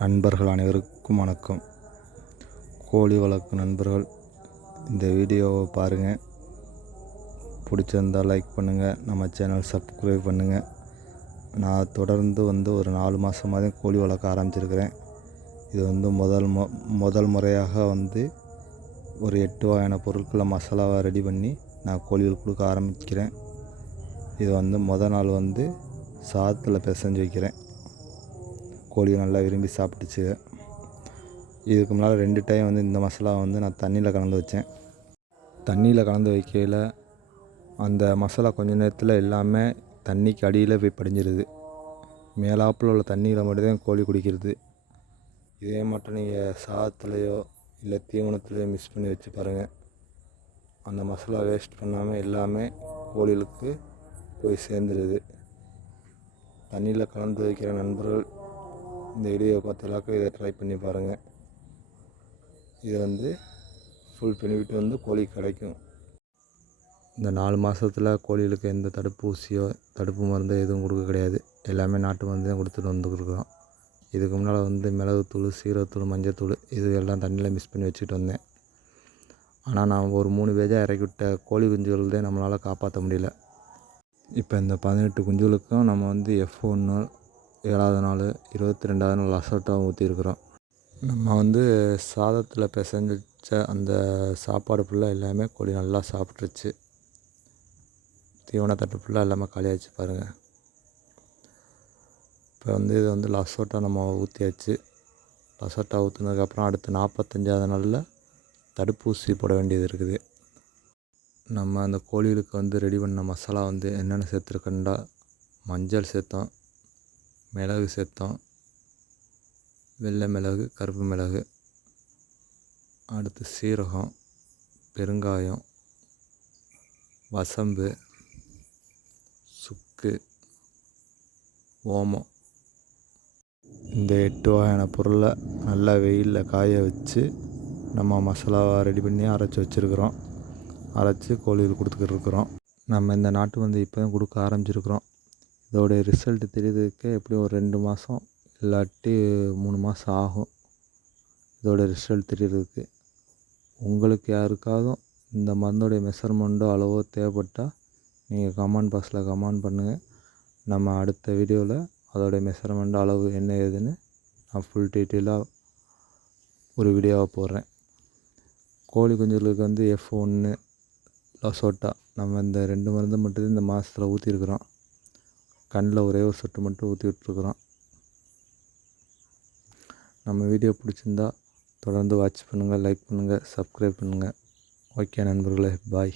நண்பர்கள் அனைவருக்கும் வணக்கம். கோழி வளர்க்கும் நண்பர்கள் இந்த வீடியோவை பாருங்கள். பிடிச்சிருந்தால் லைக் பண்ணுங்கள், நம்ம சேனல் சப்ஸ்கிரைப் பண்ணுங்கள். நான் தொடர்ந்து ஒரு 4 மாதமாக கோழி வளர்க்க ஆரம்பிச்சிருக்கிறேன். இது முதல் முறையாக ஒரு 8 வகையான பொருட்களை மசாலாவை ரெடி பண்ணி நான் கோழிகளுக்கு கொடுக்க ஆரம்பிக்கிறேன். இது முதல் நாள் சாதத்தில் பிசைஞ்சு வைக்கிறேன். கோழி நல்லா விரும்பி சாப்பிட்டுச்சு. இதுக்கு முன்னால் 2 டைம் இந்த மசாலாவை நான் தண்ணியில் கலந்து வச்சேன். தண்ணியில் கலந்து வைக்கையில் அந்த மசாலா கொஞ்ச நேரத்தில் எல்லாமே தண்ணிக்கு அடியில் போய் படிஞ்சிருது. மேலாப்பில் உள்ள தண்ணியில் மட்டும்தான் கோழி குடிக்கிறது. இதே மட்டும் நீங்கள் சாதத்துலேயோ இல்லை தீவனத்துலேயோ மிக்ஸ் பண்ணி வச்சு பாருங்கள். அந்த மசாலா வேஸ்ட் பண்ணாமல் எல்லாமே கோழிகளுக்கு போய் சேர்ந்துருது. தண்ணியில் கலந்து வைக்கிற நண்பர்கள் இந்த வீடியோவை பார்த்தாலாக்க இதை ட்ரை பண்ணி பாருங்கள். இது ஃபுல் பெனிஃபிட் கோழிக்கு கிடைக்கும். இந்த 4 மாதத்தில் கோழிகளுக்கு எந்த தடுப்பூசியோ தடுப்பு மருந்தோ எதுவும் கொடுக்க கிடையாது. எல்லாமே நாட்டு மருந்து தான் கொடுத்துட்டு வந்துருக்குறோம். இதுக்கு முன்னால் மிளகுத்தூள், சீரகத்தூள், மஞ்சத்தூள் இது எல்லாம் தண்ணியில் மிக்ஸ் பண்ணி வச்சுட்டு வந்தேன். ஆனால் நான் ஒரு 3 பேஜாக இறக்கி விட்ட கோழி குஞ்சுகள் தான் நம்மளால் காப்பாற்ற முடியல. இப்போ இந்த 18 குஞ்சுகளுக்கும் நம்ம F1 7வது நாள் 22வது நாள் அசோட்டாக ஊற்றிருக்கிறோம். நம்ம சாதத்தில் பிசைஞ்சு வச்ச அந்த சாப்பாடு ஃபுல்லாக எல்லாமே கோழி நல்லா சாப்பிட்ருச்சு. தீவனத்தட்டு ஃபுல்லாக எல்லாமே காலியாகிடுச்சு பாருங்கள். இப்போ இது லசோட்டா நம்ம ஊற்றியாச்சு. லசோட்டா ஊற்றுனதுக்கப்புறம் அடுத்து 45வது நாளில் தடுப்பூசி போட வேண்டியது இருக்குது. நம்ம அந்த கோழிகளுக்கு ரெடி பண்ண மசாலா என்னென்ன சேர்த்துருக்கண்டா, மஞ்சள் சேர்த்தோம், மிளகு சேர்த்தோம், வெள்ளை மிளகு, கருப்பு மிளகு, அடுத்து சீரகம், பெருங்காயம், வசம்பு, சுக்கு, ஓமம். இந்த 8 வகையான பொருளை நல்லா வெயிலில் காய வச்சு நம்ம மசாலாவை ரெடி பண்ணி அரைச்சி வச்சுருக்குறோம். அரைச்சி கோழிகளுக்கு கொடுத்துக்கிட்டு இருக்கிறோம். நம்ம இந்த நாட்டு இப்போ தான் கொடுக்க ஆரம்பிச்சிருக்கிறோம். இதோடைய ரிசல்ட் தெரியறதுக்கு எப்படியும் ஒரு 2 மாதம் இல்லாட்டி 3 மாதம் ஆகும். இதோட ரிசல்ட் தெரியறதுக்கு உங்களுக்கு யாருக்காகவும் இந்த மருந்தோடைய மெஷர்மெண்ட்டோ அளவோ தேவைப்பட்டால் நீங்கள் கமெண்ட் பாக்ஸில் கமெண்ட் பண்ணுங்கள். நம்ம அடுத்த வீடியோவில் அதோடைய மெஷர்மெண்ட் அளவு என்ன ஏதுன்னு நான் ஃபுல் டீட்டெயிலாக ஒரு வீடியோவாக போடுறேன். கோழி குஞ்சுகளுக்கு F1 லசோட்டா நம்ம இந்த 2 மருந்து மட்டும் இந்த மாதத்தில் ஊற்றிருக்கிறோம். கண்ணில் ஒரே ஒரு சொட்டு மட்டும் ஊற்றி விட்டுருக்குறோம். நம்ம வீடியோ பிடிச்சிருந்தா தொடர்ந்து வாட்ச் பண்ணுங்கள், லைக் பண்ணுங்கள், சப்ஸ்கிரைப் பண்ணுங்கள். ஓகே நண்பர்களே, பாய்.